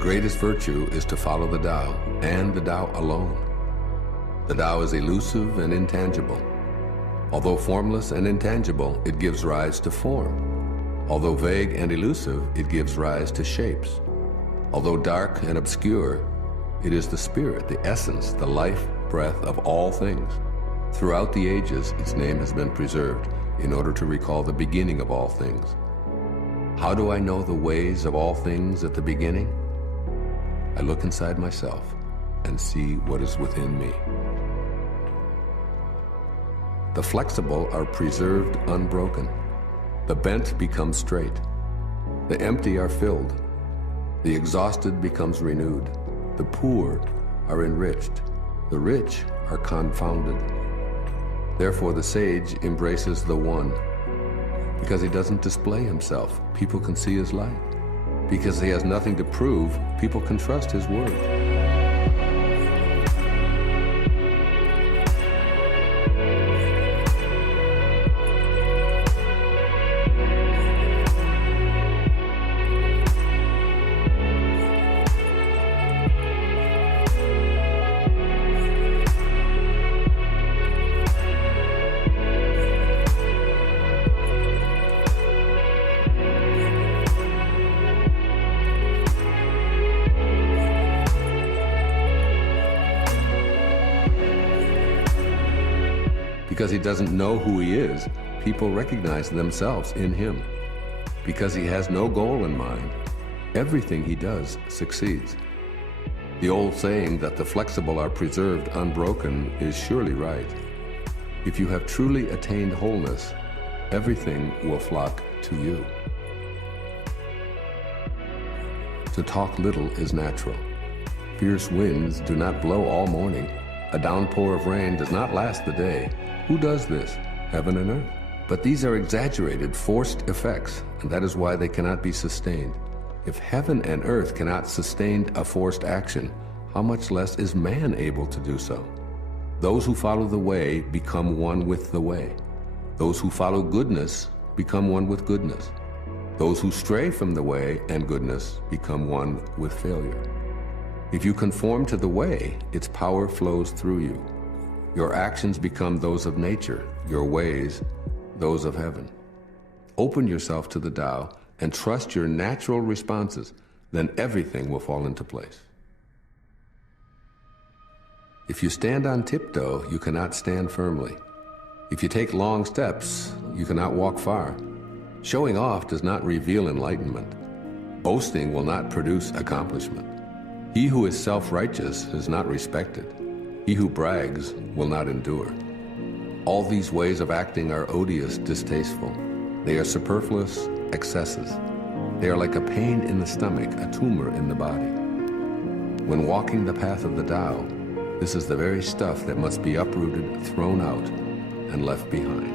greatest virtue is to follow the Tao, and the Tao alone. The Tao is elusive and intangible. Although formless and intangible, it gives rise to form. Although vague and elusive, it gives rise to shapes. Although dark and obscure, it is the spirit, the essence, the life breath of all things. Throughout the ages, its name has been preserved in order to recall the beginning of all things. How do I know the ways of all things at the beginning? I look inside myself and see what is within me. The flexible are preserved unbroken. The bent become straight. The empty are filled. The exhausted becomes renewed. The poor are enriched. The rich are confounded. Therefore the sage embraces the one. Because he doesn't display himself, people can see his light. Because he has nothing to prove, people can trust his word. Because he doesn't know who he is, people recognize themselves in him. Because he has no goal in mind, everything he does succeeds. The old saying that the flexible are preserved unbroken is surely right. If you have truly attained wholeness, everything will flock to you. To talk little is natural. Fierce winds do not blow all morning. A downpour of rain does not last the day. Who does this? Heaven and earth. But these are exaggerated, forced effects, and that is why they cannot be sustained. If heaven and earth cannot sustain a forced action, how much less is man able to do so? Those who follow the way become one with the way. Those who follow goodness become one with goodness. Those who stray from the way and goodness become one with failure. If you conform to the way, its power flows through you. Your actions become those of nature, your ways, those of heaven. Open yourself to the Tao and trust your natural responses, then everything will fall into place. If you stand on tiptoe, you cannot stand firmly. If you take long steps, you cannot walk far. Showing off does not reveal enlightenment. Boasting will not produce accomplishment. He who is self-righteous is not respected. He who brags will not endure. All these ways of acting are odious, distasteful. They are superfluous excesses. They are like a pain in the stomach, a tumor in the body. When walking the path of the Tao, this is the very stuff that must be uprooted, thrown out, and left behind.